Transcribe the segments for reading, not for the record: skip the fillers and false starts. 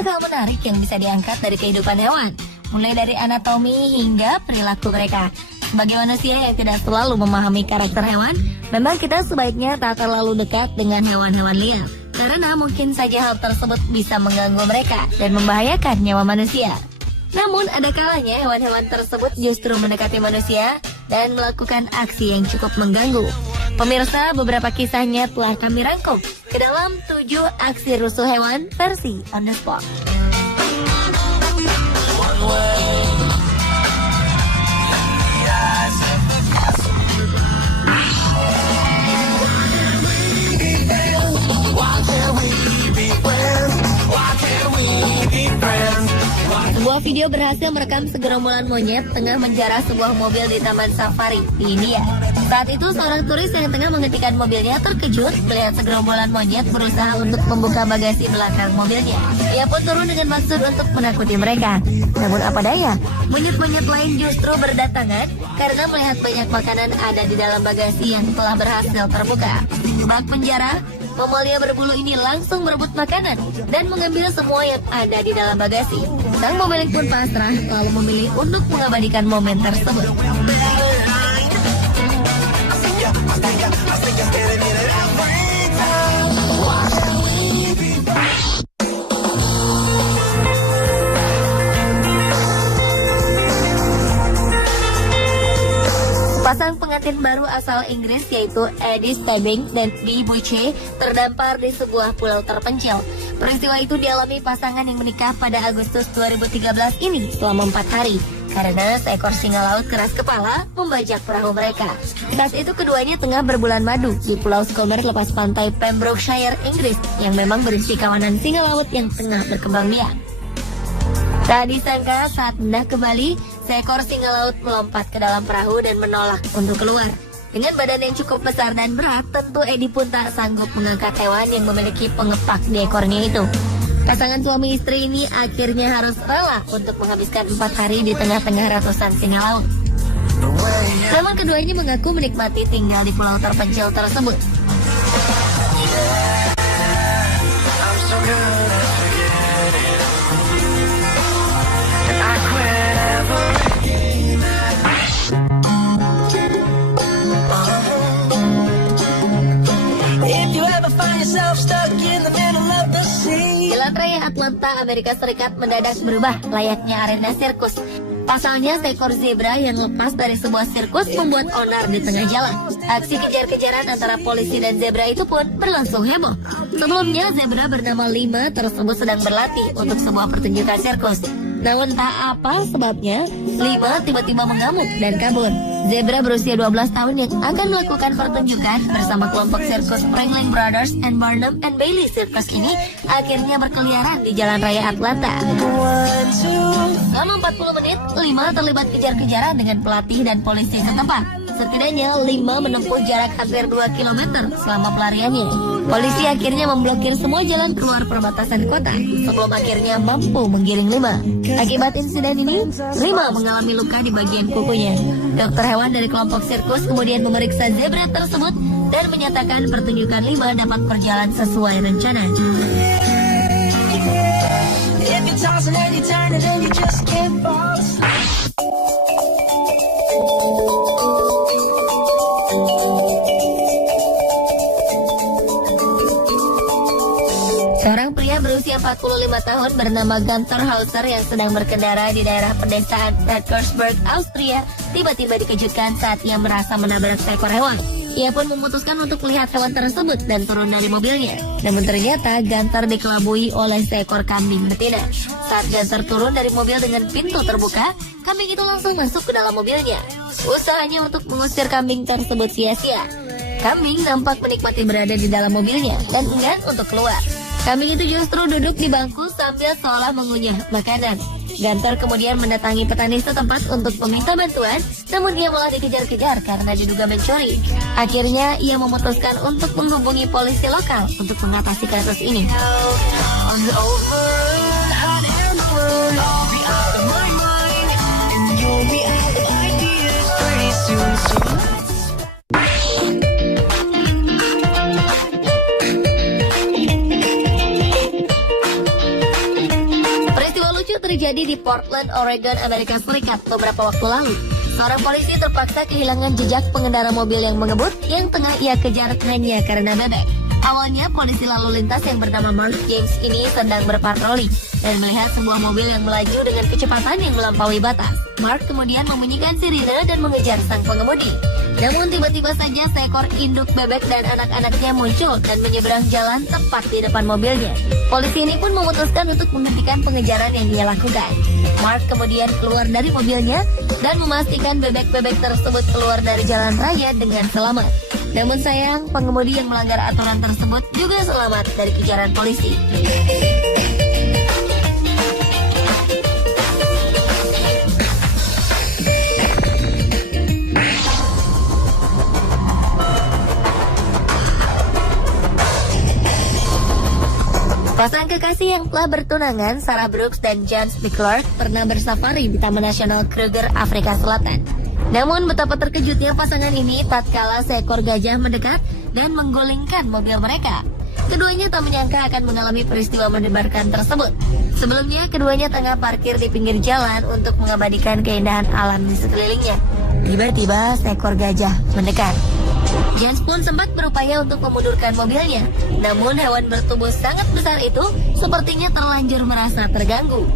banyak hal menarik yang bisa diangkat dari kehidupan hewan, mulai dari anatomi hingga perilaku mereka. Sebagai manusia yang tidak selalu memahami karakter hewan, memang kita sebaiknya tak terlalu dekat dengan hewan-hewan liar, karena mungkin saja hal tersebut bisa mengganggu mereka dan membahayakan nyawa manusia. Namun ada kalanya hewan-hewan tersebut justru mendekati manusia dan melakukan aksi yang cukup mengganggu. Pemirsa, beberapa kisahnya telah kami rangkum ke dalam 7 aksi rusuh hewan versi On The Spot. Sebuah video berhasil merekam segerombolan monyet tengah menjarah sebuah mobil di taman safari di India. Saat itu seorang turis yang tengah menghentikan mobilnya terkejut melihat segerombolan monyet berusaha untuk membuka bagasi belakang mobilnya. Ia pun turun dengan maksud untuk menakuti mereka. Namun apa daya, monyet-monyet lain justru berdatangan karena melihat banyak makanan ada di dalam bagasi yang telah berhasil terbuka. Bak penjara, mamalia berbulu ini langsung berebut makanan dan mengambil semua yang ada di dalam bagasi. Sang pemilik pun pasrah lalu memilih untuk mengabadikan momen tersebut. Pasang pengantin baru asal Inggris yaitu Eddie Stebbing dan Dee Buche terdampar di sebuah pulau terpencil. Peristiwa itu dialami pasangan yang menikah pada Agustus 2013 ini selama 4 hari karena seekor singa laut keras kepala membajak perahu mereka. Saat itu keduanya tengah berbulan madu di Pulau Scomer lepas pantai Pembrokeshire, Inggris yang memang berisi kawanan singa laut yang tengah berkembang biak. Tak disangka saat hendak kembali, seekor singa laut melompat ke dalam perahu dan menolak untuk keluar. Dengan badan yang cukup besar dan berat, tentu Eddie pun tak sanggup mengangkat hewan yang memiliki pengepak di ekornya itu. Pasangan suami istri ini akhirnya harus rela untuk menghabiskan 4 hari di tengah-tengah ratusan singa laut. Namun keduanya mengaku menikmati tinggal di pulau terpencil tersebut. Jalan Raya Atlanta, Amerika Serikat mendadak berubah layaknya arena sirkus. Pasalnya seekor zebra yang lepas dari sebuah sirkus membuat onar di tengah jalan. Aksi kejar-kejaran antara polisi dan zebra itu pun berlangsung heboh. Sebelumnya zebra bernama Lima tersebut sedang berlatih untuk sebuah pertunjukan sirkus. Namun tak apa sebabnya, Lima tiba-tiba mengamuk dan kabur. Zebra berusia 12 tahun yang akan melakukan pertunjukan bersama kelompok sirkus Ringling Brothers and Barnum and Bailey Circus ini akhirnya berkeliaran di Jalan Raya Atlanta. Selama 40 menit, Lima terlibat kejar-kejaran dengan pelatih dan polisi setempat. Setidaknya Lima menempuh jarak hampir 2 km selama pelariannya. Polisi akhirnya memblokir semua jalan keluar perbatasan kota sebelum akhirnya mampu menggiring Lima. Akibat insiden ini, Lima mengalami luka di bagian kukunya. Dokter hewan dari kelompok sirkus kemudian memeriksa zebra tersebut dan menyatakan pertunjukan Lima dapat berjalan sesuai rencana. Seorang pria berusia 45 tahun bernama Gunther Hauser yang sedang berkendara di daerah pedesaan Parkersburg, Austria, tiba-tiba dikejutkan saat ia merasa menabrak seekor hewan. Ia pun memutuskan untuk melihat hewan tersebut dan turun dari mobilnya. Namun ternyata Gunther dikelabui oleh seekor kambing betina. Saat Gunther turun dari mobil dengan pintu terbuka, kambing itu langsung masuk ke dalam mobilnya. Usahanya untuk mengusir kambing tersebut sia-sia. Kambing nampak menikmati berada di dalam mobilnya dan enggan untuk keluar. Kambing itu justru duduk di bangku sambil seolah mengunyah makanan. Gunther kemudian mendatangi petani setempat untuk meminta bantuan, namun ia malah dikejar-kejar karena diduga mencuri. Akhirnya ia memutuskan untuk menghubungi polisi lokal untuk mengatasi kasus ini. terjadi di Portland, Oregon, Amerika Serikat beberapa waktu lalu. Seorang polisi terpaksa kehilangan jejak pengendara mobil yang mengebut yang tengah ia kejar hanya karena bebek. Awalnya, polisi lalu lintas yang bernama Mark James ini sedang berpatroli dan melihat sebuah mobil yang melaju dengan kecepatan yang melampaui batas. Mark kemudian membunyikan sirine dan mengejar sang pengemudi. Namun tiba-tiba saja seekor induk bebek dan anak-anaknya muncul dan menyeberang jalan tepat di depan mobilnya. Polisi ini pun memutuskan untuk menghentikan pengejaran yang dia lakukan. Mark kemudian keluar dari mobilnya dan memastikan bebek-bebek tersebut keluar dari jalan raya dengan selamat. Namun sayang, pengemudi yang melanggar aturan tersebut juga selamat dari kejaran polisi. Pasang kekasih yang telah bertunangan, Sarah Brooks dan James Clark, pernah bersafari di Taman Nasional Kruger, Afrika Selatan. Namun betapa terkejutnya pasangan ini tatkala seekor gajah mendekat dan menggulingkan mobil mereka. Keduanya tak menyangka akan mengalami peristiwa mendebarkan tersebut. Sebelumnya, keduanya tengah parkir di pinggir jalan untuk mengabadikan keindahan alam di sekelilingnya. Tiba-tiba seekor gajah mendekat. James pun sempat berupaya untuk memundurkan mobilnya. Namun hewan bertubuh sangat besar itu sepertinya terlanjur merasa terganggu.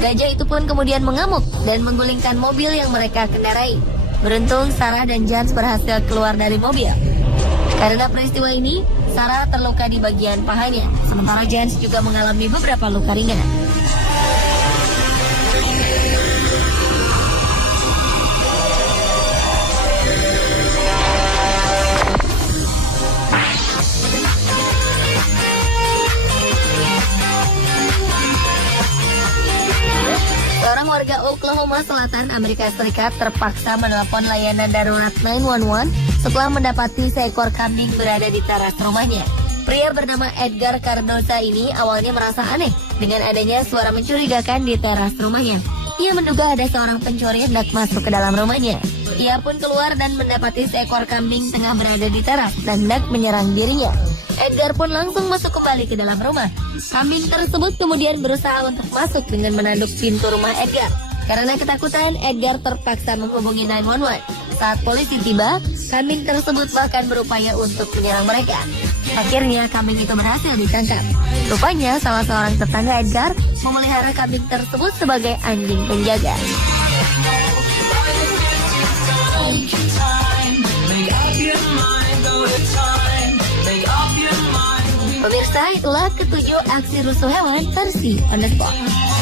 Gajah itu pun kemudian mengamuk dan menggulingkan mobil yang mereka kendarai. Beruntung Sarah dan James berhasil keluar dari mobil. Karena peristiwa ini, Sarah terluka di bagian pahanya, sementara James juga mengalami beberapa luka ringan. Seorang warga Oklahoma Selatan, Amerika Serikat terpaksa menelpon layanan darurat 911 setelah mendapati seekor kambing berada di teras rumahnya. Pria bernama Edgar Cardoza ini awalnya merasa aneh dengan adanya suara mencurigakan di teras rumahnya. Ia menduga ada seorang pencuri hendak masuk ke dalam rumahnya. Ia pun keluar dan mendapati seekor kambing tengah berada di teras dan hendak menyerang dirinya. Edgar pun langsung masuk kembali ke dalam rumah. Kambing tersebut kemudian berusaha untuk masuk dengan menanduk pintu rumah Edgar. Karena ketakutan, Edgar terpaksa menghubungi 911. Saat polisi tiba, kambing tersebut bahkan berupaya untuk menyerang mereka. Akhirnya kambing itu berhasil ditangkap. Rupanya salah seorang tetangga Edgar memelihara kambing tersebut sebagai anjing penjaga. Pemirsa, itulah ketujuh aksi rusuh hewan versi On The Spot.